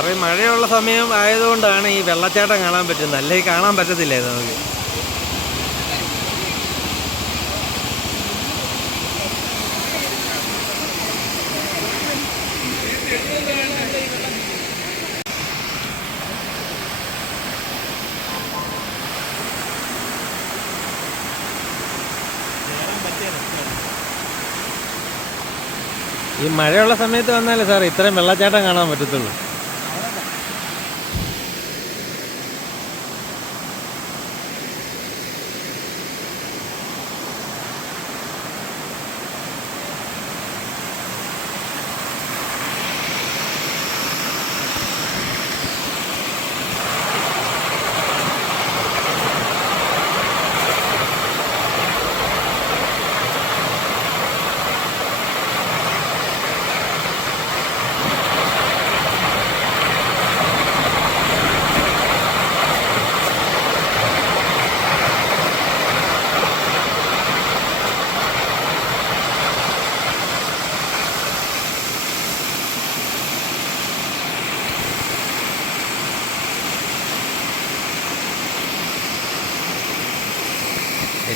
സാറേ മഴയുള്ള സമയം ആയതുകൊണ്ടാണ് ഈ വെള്ളച്ചാട്ടം കാണാൻ പറ്റുന്നത്. അല്ലെങ്കിൽ കാണാൻ പറ്റത്തില്ലേ നമുക്ക്? ഈ മഴയുള്ള സമയത്ത് വന്നാലേ സാറേ ഇത്രയും വെള്ളച്ചാട്ടം കാണാൻ പറ്റത്തുള്ളൂ.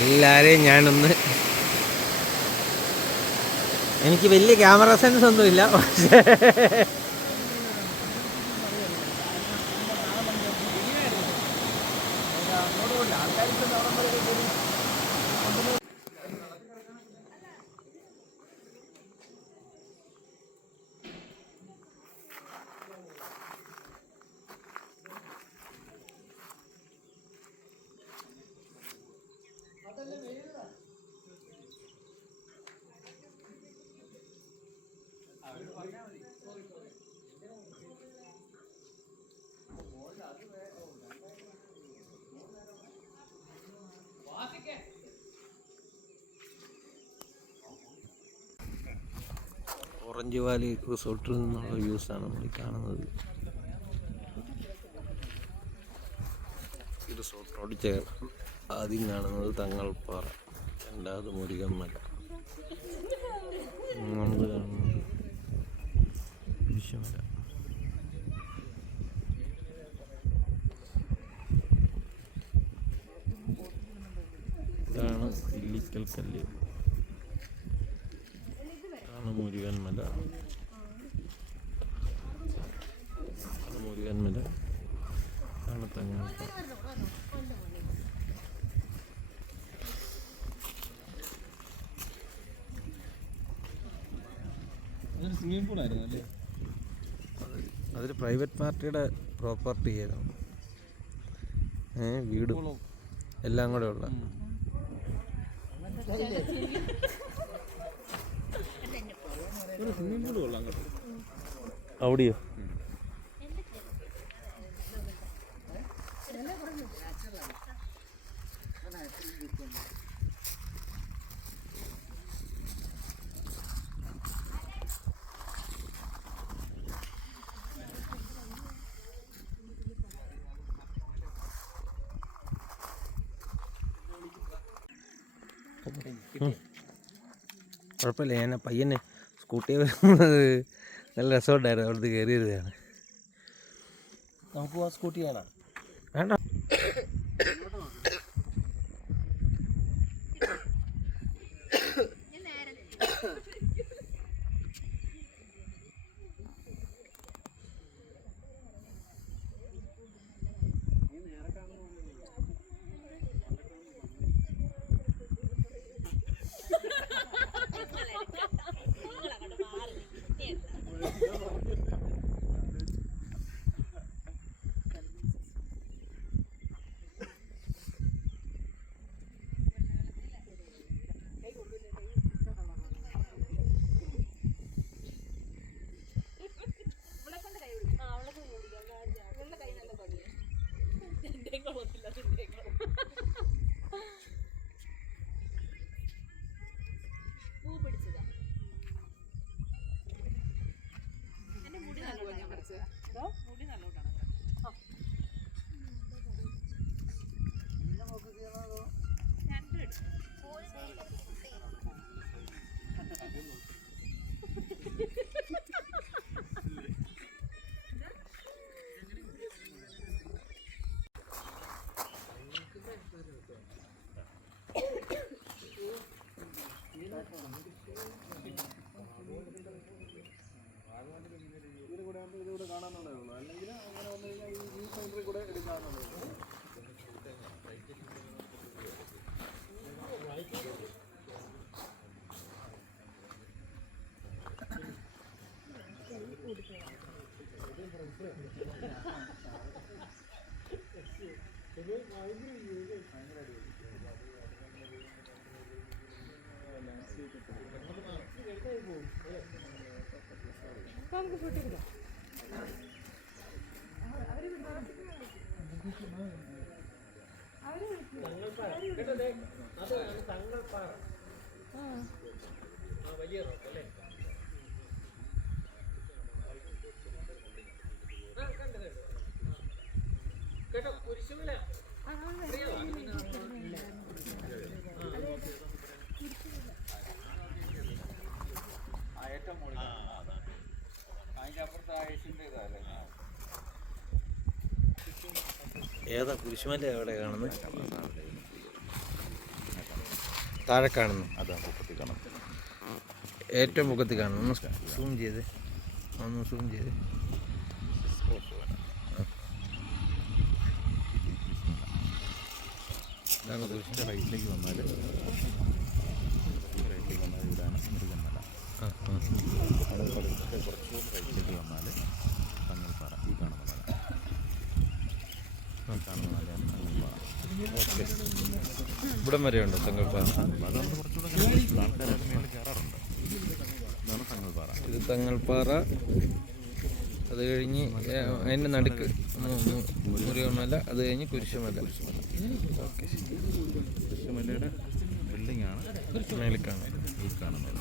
എല്ലാരെയും ഞാനൊന്ന് എനിക്ക് വലിയ ക്യാമറ സെൻസ് ഒന്നുമില്ല പക്ഷേ ഓറഞ്ച് വാലി റിസോർട്ടിൽ നിന്നുള്ള വ്യൂസാണ് നമ്മൾ ഈ കാണുന്നത്. റിസോർട്ടിനോട് ചേർന്ന് ആദ്യം കാണുന്നത് തങ്ങൾപ്പാറ രണ്ടാമത് മുരുകമ്മല മൂന്നാമത് കാണുന്നത് കുരിശുമല ഇതാണ് ഇല്ലിക്കൽ കല്ല് ആണ് മുരുകൻ മല. മുരുകൻ മല. ആണ് സ്വിമ്മിംഗ് അല്ലേ? അതൊരു പ്രൈവറ്റ് പാർട്ടിയുടെ പ്രോപ്പർട്ടി ആയിരുന്നു. ഏഹ് വീടും എല്ലാം കൂടെ ഉള്ള ഒരു സ്വിമ്മിംഗ് പൂൾ കൊള്ളാം കേട്ടോ അവിടെയോ? കുഴപ്പമില്ല. ഞാൻ പയ്യനെ സ്കൂട്ടി വരുന്നത് നല്ല രസമുണ്ടായിരുന്നു. അവിടുന്ന് കയറിയതാണ് നമുക്ക് ആ സ്കൂട്ടി കാണാം. വേണ്ട. ഇതിൽ കൂടെ നമുക്ക് ഉള്ളൂ. അല്ലെങ്കിൽ അങ്ങനെ വന്നു കഴിഞ്ഞാൽ ഈ ന്യൂസ് സെന്ററിൽ കൂടെ എടുക്കാമെന്നുള്ളേ ഉള്ളൂ. നമുക്ക് ഫോട്ടോ എടുക്കാം വലിയ റോക്ക് കേട്ടോ കുരിശുമല അറിയാമോ ഏതാ കുരിശുമല എവിടെ കാണുന്നത്? താഴെ കാണുന്നു. അതാ പൊക്കത്തിൽ കാണുന്നു ഏറ്റവും പൊക്കത്തിൽ കാണുന്നു. ഒന്ന് സൂം ചെയ്ത്. ഒന്ന് സൂം ചെയ്ത്. ഇതാണ് കുരിശ് റൈറ്റിലേക്ക് വന്നാൽ റൈറ്റിലേക്ക് വന്നാൽ ഇതാണ് മുരുകന്മല ആ ആ അത് പതുക്കെ കുറച്ചുകൂടി റൈറ്റിലേക്ക് വന്നാൽ തങ്ങൽപ്പാറ ഈ കാണുന്ന മല ഈ കാണുന്ന മലയാണ് തങ്ങൽപ്പാറ ഓക്കെ ഇവിടം വരെ ഉണ്ടോ തങ്ങൾപ്പാറ കുറച്ചുകൂടെ മേളിൽ കയറാറുണ്ട് ഇതാണ് തങ്ങൽപ്പാറ ഇത് തങ്ങൾപ്പാറ അത് കഴിഞ്ഞ് അതിന്റെ നടുക്ക് മുരുകമല അത് കഴിഞ്ഞ് കുരിശുമല. ഓക്കെ കൃഷ്ണമലയുടെ ബിൽഡിംഗ് ആണ് മേളിൽ കാണാം ഈ കാണുന്നത്.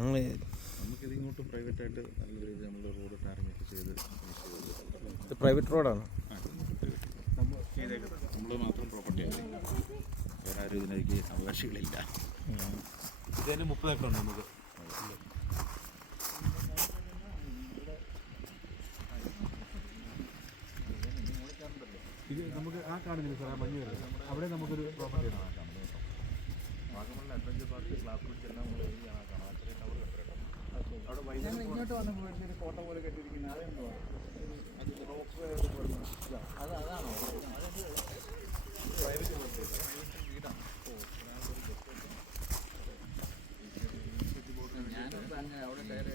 ഞങ്ങൾ നമുക്കിത് ഇങ്ങോട്ട് പ്രൈവറ്റായിട്ട് നല്ല രീതിയിൽ നമ്മൾ റോഡ് ടാറിംഗ് ഒക്കെ ചെയ്ത്. ഇത് പ്രൈവറ്റ് റോഡാണ്? നമ്മൾ ചെയ്തേക്കുന്നത് നമ്മൾ മാത്രം പ്രോപ്പർട്ടി ആണ് വേറെ ആരും ഇതിലേക്ക് അവകാശികളില്ല ഇതിന് മുപ്പത് ഏക്കർ ഉണ്ട് നമുക്ക്. ഇത് നമുക്ക് ആ കാണുന്നില്ല സാർ ആ മഞ്ഞ് വരുന്നത് അവിടെ നമുക്കൊരു പ്രോപ്പർട്ടി ഉണ്ടാക്കാം വാഗമണിലെ അഡ്വഞ്ചർ പാർക്ക് ക്ലാസ് എല്ലാം നമ്മൾ എഴുതിയാണ് കാണാം അത്രയും ടവർ കണ്ടിട്ടുണ്ട് ഇങ്ങോട്ട് വന്നപ്പോഴത്തേക്ക് ഒരു കോട്ട പോലെ കെട്ടിയിരിക്കുന്നത് അതെന്തോ അത് റോപ്പ് അത് അതാണോ? ഞാനൊക്കെ അങ്ങനെ അവിടെ കയറി